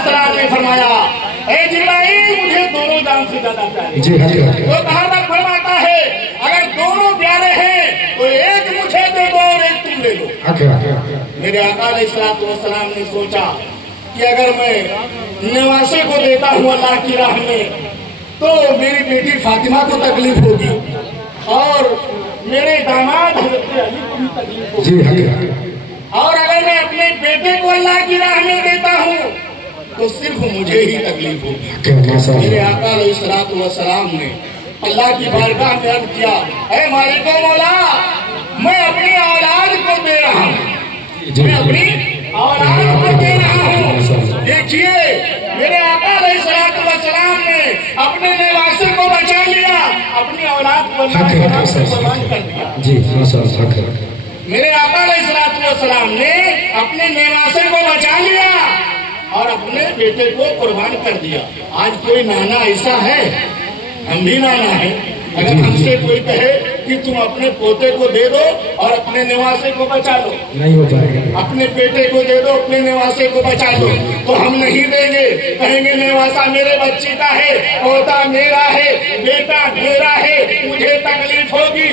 सलाम ने फरमाया, ए जिब्राइल मुझे दोनों जान से ज्यादा प्यारे। जी तो कहां फरमाता है, अगर दोनों प्यारे हैं तो एक मुझे दे दो और एक तुम ले लो। मेरे आका अलैहिस्सलाम ने सोचा कि अगर मैं नवासे को देता हूँ अल्लाह की राह में तो मेरी बेटी फातिमा को तकलीफ होगी और मेरे दामाद हज़रत अली को भी तकलीफ होगी। और अगर मैं अपने बेटे को अल्लाह की राह में देता हूँ तो सिर्फ मुझे ही तकलीफ होगी। मेरे आका अलैहिस्सलाम ने अल्लाह की बारगाह में अर्ज़ किया, ऐ मालिक मौला, मैं अपनी औलाद को दे रहा हूँ, मैं अपनी औलाद को दे रहा हूँ। देखिए मेरे आका अलैहिस्सलाम ने अपने नवासे को बचा लिया, अपनी औलाद को कुर्बान कर दिया। मेरे आका अलैहिस्सलाम ने अपने नवासे को बचा लिया और अपने बेटे को कुर्बान कर दिया। आज कोई नाना ऐसा है, हम भी नाना है, अगर हमसे कोई कहे कि तुम अपने पोते को दे दो और अपने निवासे को बचा लो, नहीं हो पाएगा। अपने बेटे को दे दो, अपने निवासे को बचा लो, तो हम नहीं देंगे। कहेंगे निवासा मेरे बच्चे का है, पोता मेरा है, बेटा मेरा है, मुझे तकलीफ होगी।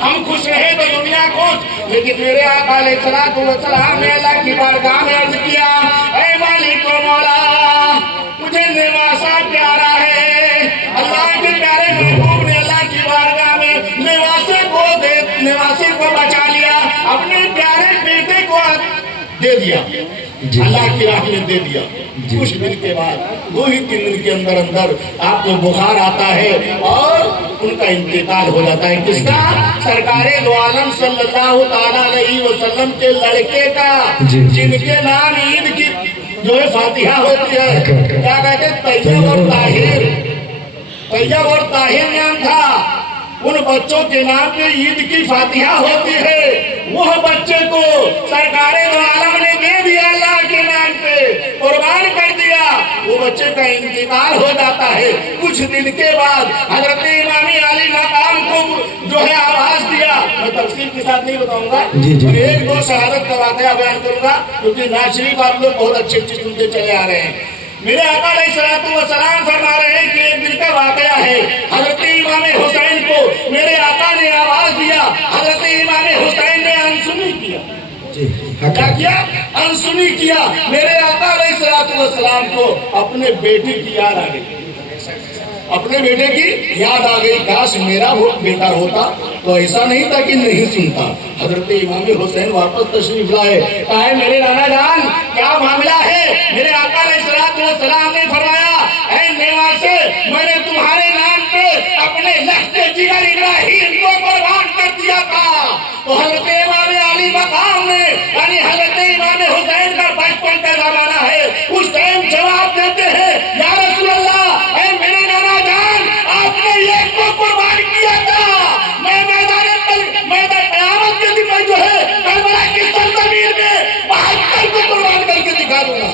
हम खुश रहे तो दुनिया खुश। लेकिन मेरे आका अलैहिस्सलाम ने अल्लाह की बारगाह में अर्ज किया, ऐ मालिक मौला, मुझे निवासा प्यारा है। अल्लाह के प्यारे महबूब ने अल्लाह की बारगाह में निवासे को बचा लिया, अपने प्यारे बेटे को दे दिया, अल्लाह की राह में दे दिया। कुछ दिन के बाद 2-3 दिन के अंदर आपको बुखार आता है और उनका इंतकाल हो जाता है। किसका? सरकारे दो आलम सल्लल्लाहु ताला अलैहि वसल्लम के लड़के का, जिनके नाम ईद की जो है फातिहा होती है, क्या कहते हैं, तैयब और ताहिर। तैयब और ताहिर नाम था। उन बच्चों के नाम पे ईद की फातिहा होती है। वह बच्चे को सरकारे दो आलम ने दे दिया, अल्लाह के नाम पे कुर्बान कर दिया। वो बच्चे का इंतकाल हो जाता है। कुछ दिन के बाद हजरत इमाम अली मकाम को जो है आवाज दिया। मैं तफसील के साथ नहीं बताऊंगा, मैं 1-2 शहादत का वाकया बयान करूंगा, क्योंकि नाज़ शरीफ आप लोग बहुत अच्छे सुनते चले आ रहे हैं। मेरे आका अलैहिस्सलाम फरमा रहे हैं कि एक दिन का वाकया है। हजरत इमाम हुसैन को मेरे आका ने आवाज दिया। हजरत इमाम हुसैन ने अनसुनी किया। क्या किया? अनसुनी किया। मेरे आका अलैहिस्सलाम को अपने बेटे की याद आ गई, अपने बेटे की याद आ गई। काश मेरा बेटा होता तो ऐसा नहीं था कि नहीं सुनता। हजरत इमाम हुसैन वापस तशरीफ लाए। कहा, मेरे नाना जान क्या मामला है? मेरे आका अलैहिस्सलाम ने फरमाया, ऐ नेवासे, मैंने तुम्हारे नाम पे अपने लश्कर जिगर इब्राहिम को कुर्बान कर दिया था। तो हजरत इमाम अली मकाम ने, यानी हजरत इमाम हुसैन का बचपन का जमाना है, उस टाइम जवाब देते हैं, या रसूल अल्लाह, ऐ मेरे नाना जान, आपने एक को कुर्बान किया था। मैं मैदान क़यामत के दिन में जो है करबला की सरजमीन में 72 को कुर्बान करके दिखा दूंगा।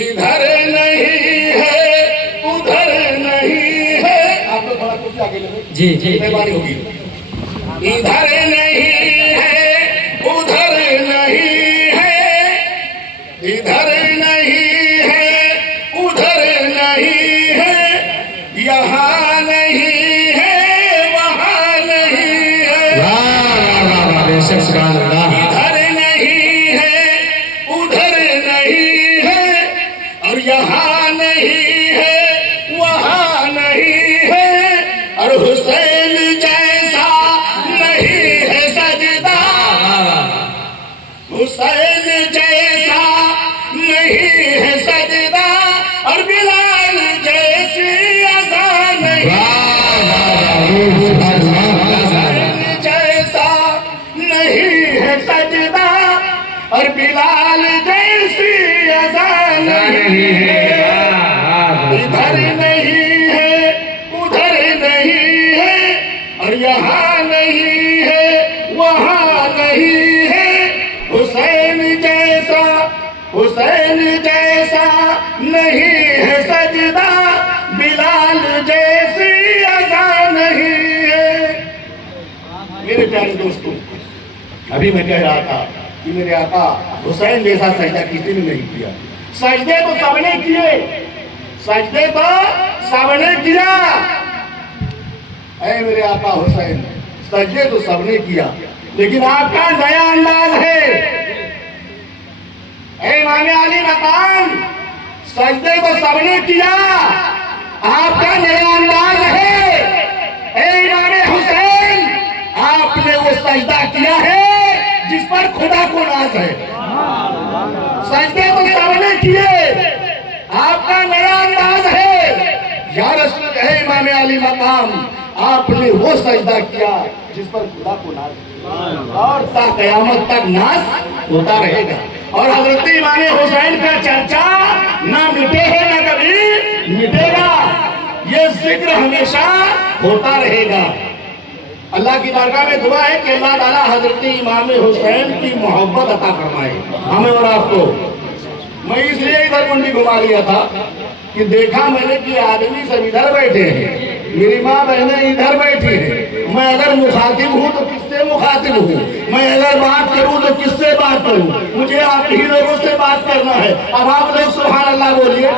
इधर नहीं है उधर नहीं है, आप लोग थोड़ा कुछ आगे जी मेहरबानी होगी। इधर नहीं है उधर नहीं है, इधर नहीं है उधर नहीं है, यहाँ नहीं है वहाँ नहीं है। इधर नहीं है उधर नहीं है और यहाँ नहीं है वहाँ नहीं है, और हुसैन जैसा नहीं है सजदा, हुसैन जैसा नहीं है सजदा, और बिलाल जैसी अज़ा नहीं, हुसैन जैसा नहीं है सजदा, और बिलाल जैसी अज़ा नहीं है। इधर नहीं जहां नहीं है वहां नहीं है हुसैन जैसा, हुसैन जैसा नहीं है सजदा, बिलाल जैसी अज़ा नहीं है। मेरे प्यारे दोस्तों, अभी मैं कह रहा था कि मेरे आका हुसैन जैसा सजदा किसी ने नहीं किया। सजदे तो सबने किए, सजदे तो सबने किया। ऐ मेरे आका हुसैन, सजदे तो सबने किया, लेकिन आपका नया अंदाज है। ऐ इमाम अली मकाम, सजदे तो सबने किया, आपका नया अंदाज है। ऐ इमाम हुसैन, आपने वो सजदा किया है जिस पर खुदा को नाज है। सजदे तो सबने किए, आपका नया अंदाज है। या रसूल है इमाम अली मकाम, आपने वो सजदा किया जिस पर खुदा को नाज है और ता कयामत तक नाज होता रहेगा। और हजरत इमाम हुसैन का चर्चा ना मिटे है ना कभी मिटेगा, ये जिक्र हमेशा होता रहेगा। अल्लाह की बारगाह में दुआ है कि अल्लाह ताला हजरत इमाम हुसैन की मोहब्बत अता फरमाए हमें और आपको। मैं इसलिए इधर मुंडी घुमा लिया था कि देखा मैंने कि आदमी सब इधर बैठे हैं, मेरी माँ बहनें इधर बैठी हैं। मैं अगर मुखातिब हूँ तो किससे मुखातिब हूँ, मैं अगर बात करूँ तो किससे बात करूँ, मुझे आप ही लोगों से बात करना है। अब आप लोग सुभान अल्लाह बोलिए,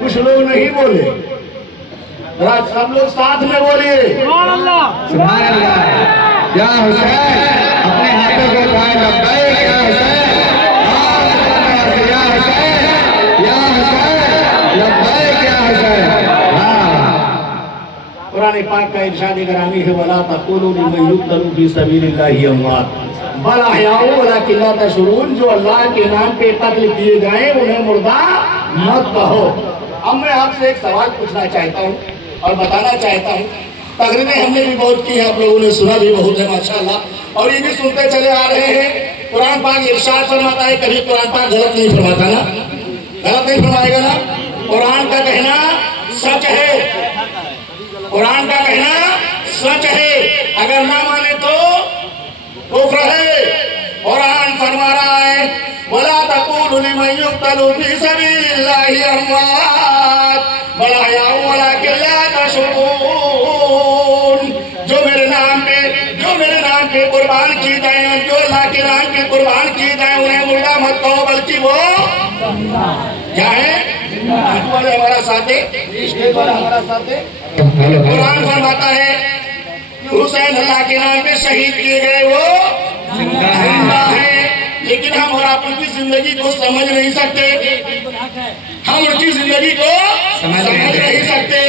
कुछ लोग नहीं बोले, सब लोग साथ में बोलिए सुभान अल्लाह, सुभान अल्लाह। या हुसैन, अपने हाथों को उठाए लब्बैक या हुसैन, या हुसैन, या हुसैन, लब्बैक या हुसैन। कुरान पाक का इरशाद गिरामी है, वला तक़ूलू लिमन युक़तलू फी सबीलिल्लाहि अमवात बल अहयाउ वलाकिन ला तशऊरून। जो अल्लाह के नाम पे कत्ल किए गए उन्हें मुर्दा मत कहो। अब मैं आपसे एक सवाल पूछना चाहता हूँ और बताना चाहता हूँ। तकरीरें हमने भी बहुत की है, आप लोगों ने सुना भी बहुत है माशाअल्लाह, और ये भी सुनते चले आ रहे हैं। कुरान पाक इरशाद फरमाता है, कभी कुरान पाक गलत नहीं फरमाता ना, गलत नहीं फरमाएगा ना। कुरान का कहना सच है, कुरान का कहना सच है, अगर ना माने तो कुफ्र है। कुरान फरमा रहा है, वला तक़ूलू लिमन युक़तलू फी सबीलिल्लाहि अमवात बल अहयाउ वलाकिन ला तशऊरून। जो मेरे नाम पे कुर्बान की जाए, जो अल्लाह के नाम पे कुर्बान की जाए, उन्हें मुर्दा मत कहो, बल्कि वो क्या है, हमारा साथ है, स्टेज वाला हमारा साथ है। कुरान फरमाता है कि हुसैन अल्लाह के नाम पे शहीद किए गए, वो जिंदा है। लेकिन हम और आप उनकी जिंदगी को समझ नहीं सकते, हम उनकी जिंदगी को समझ नहीं सकते।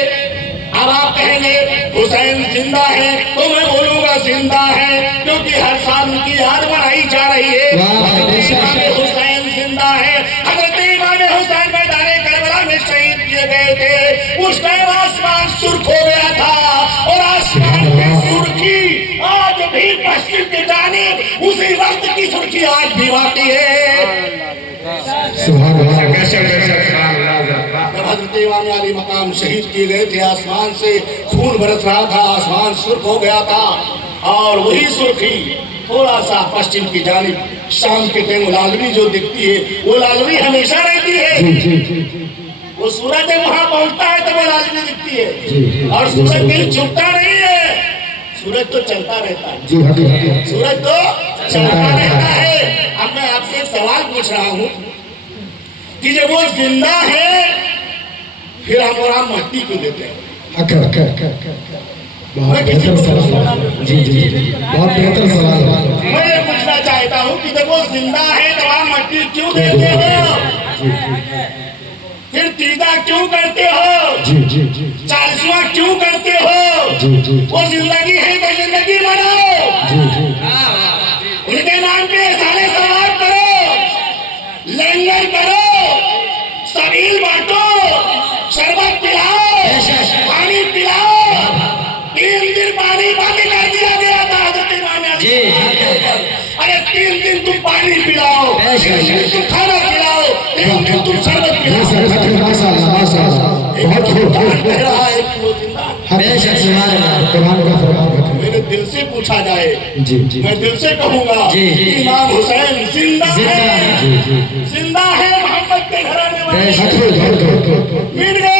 अब आप कहेंगे हुसैन जिंदा है, तो मैं बोलूंगा जिंदा है, क्योंकि हर साल उनकी याद मनाई जा रही है। हुसैन जिंदा है। हज़रत इमाम हुसैन मैदान करबला में शहीद किए गए थे, उस टाइम आसमान सुर्ख हो गया था, और आसमान की सुर्खी आज भी पश्चिम की जानिब उसी वक्त की सुर्खी आज भी बाकी है। जब हज़रत इमाम अली मकाम शहीद किए गए थे, आसमान से खून बरस रहा था, आसमान सुर्ख हो गया था, और वही सुर्खी थोड़ा सा पश्चिम की जानिब शाम के टाइम लालवी जो दिखती है, वो लालवी हमेशा रहती है। वो सूरज जब वहां पहुंचता है तो वो लालवी दिखती है, और सूरज कहीं झुकता नहीं है, सूरज तो चलता रहता है, सूरज तो चलता रहता है। अब मैं आपसे एक सवाल पूछ रहा हूँ कि जब वो जिंदा है, फिर हम और आप मट्टी क्यों देते हैं? बहुत बेहतर सवाल, जी जी जी, बहुत बेहतर सवाल। मैं ये पूछना चाहता हूँ कि जब वो जिंदा है तो आप मट्टी क्यों देते हो? फिर तीजा क्यों करते हो? जी जी जी। 40वां क्यों करते हो? जी जी। वो जिंदगी है तो जिंदगी बनाओ, जी जी। उनके नाम पे साले सवार करो, लंगर करो, सबील बांटो, शरबत पिलाओ, पानी पिलाओ। 3 दिन पानी बंद कर दिया गया था हज़रत इमाम अली। अरे 3 दिन तुम पानी पिलाओ, 3 दिन तुम खाना खिलाओ, 3 दिन तुम शरबत पिलाओ। बहुत खूब कह रहा है कि वो जिंदा हमेशा कुरान का फरमान रखा। मेरे दिल से पूछा जाए जी जी मैं दिल से कहूंगा जी। इमाम हुसैन जिंदा है, जी जी जिंदा है। मोहम्मद के घराने वाले मिट मिट गए।